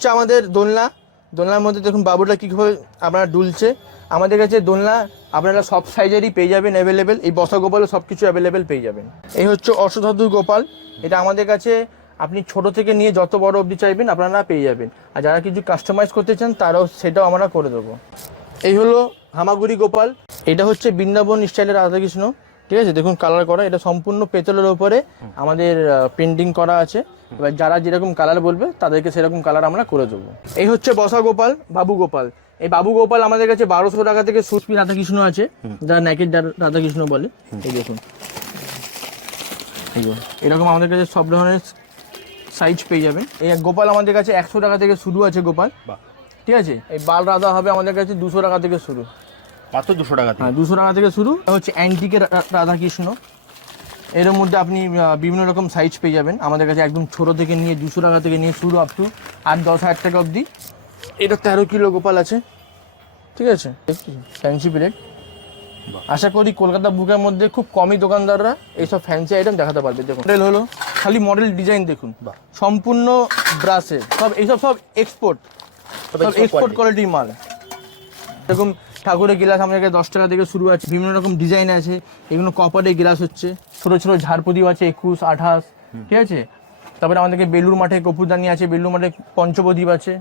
হচ্ছে আমাদের দোলনা। দোলনার মধ্যে দেখুন বাবুটা কীভাবে আপনারা ডুলছে আমাদের কাছে দোলনা আপনারা সব সাইজেরই পেয়ে যাবেন অ্যাভেলেবেল এই বসা গোপালও সব কিছু অ্যাভেলেবেল পেয়ে যাবেন। এই হচ্ছে অষ্টধাতু গোপাল। এটা আমাদের কাছে আপনি ছোট থেকে নিয়ে যত বড় অবধি চাইবেন আপনারা পেয়ে যাবেন। আর যারা কিছু কাস্টমাইজ করতে চান তারাও সেটাও আমরা করে দেবো। এই হলো হামাগুড়ি গোপাল। এটা হচ্ছে বৃন্দাবন স্টাইলের রাধাকৃষ্ণ। ঠিক আছে? দেখুন কালার করা এটা সম্পূর্ণ পেতলের ওপরে আমাদের পেন্টিং করা আছে। এবার যারা যেরকম কালার বলবে তাদেরকে সেরকম কালার আমরা করে দেবো। এই হচ্ছে বসা গোপাল বাবু গোপাল। এই বাবু গোপাল আমাদের কাছে বারোশো টাকা থেকে সুস্পি রাধাকৃষ্ণ আছে যারা ন্যাকেট রাধাকৃষ্ণ বলে। এই দেখুন। এই এরকম আমাদের কাছে সব ধরনের সাইজ পেয়ে যাবেন। এই গোপাল আমাদের কাছে একশো টাকা থেকে শুরু আছে গোপাল। ঠিক আছে? এই বাল রাধা হবে আমাদের কাছে দুশো টাকা থেকে শুরু। মাত্র দুশো টাকা হ্যাঁ দুশো টাকা থেকে শুরু। হচ্ছে অ্যান্টিকের রাধাকৃষ্ণ। এর মধ্যে আপনি বিভিন্ন রকম সাইজ পেয়ে যাবেন। আমাদের কাছে একদম ছোট থেকে নিয়ে দুশো টাকা থেকে নিয়ে শুরু আপ টু আট দশ হাজার টাকা অবধি। এটা তেরো কিলো গোপাল আছে। ঠিক আছে? ফ্যান্সি প্লেট আশা করি কলকাতা বুকের মধ্যে খুব কমই দোকানদাররা এইসব ফ্যান্সি আইটেম দেখাতে পারবে। দেখুন মডেল হলো খালি মডেল ডিজাইন দেখুন। বাহ। সম্পূর্ণ ব্রাশে সব এইসব সব এক্সপোর্ট সব এক্সপোর্ট। কোয়ালিটির মাল। এরকম ঠাকুরের গ্লাস আমাদের দশ টাকা থেকে শুরু আছে, বিভিন্ন রকম ডিজাইন আছে। এগুলো কপারের গ্লাস হচ্ছে, ছোটো ছোটো ঝাড়পুদিও আছে, একুশ, আঠাশ, ঠিক আছে? তারপরে আমাদেরকে বেলুর মাঠে কপুরদানি আছে বেলুর মাঠে পঞ্চপ্রদীপ আছে।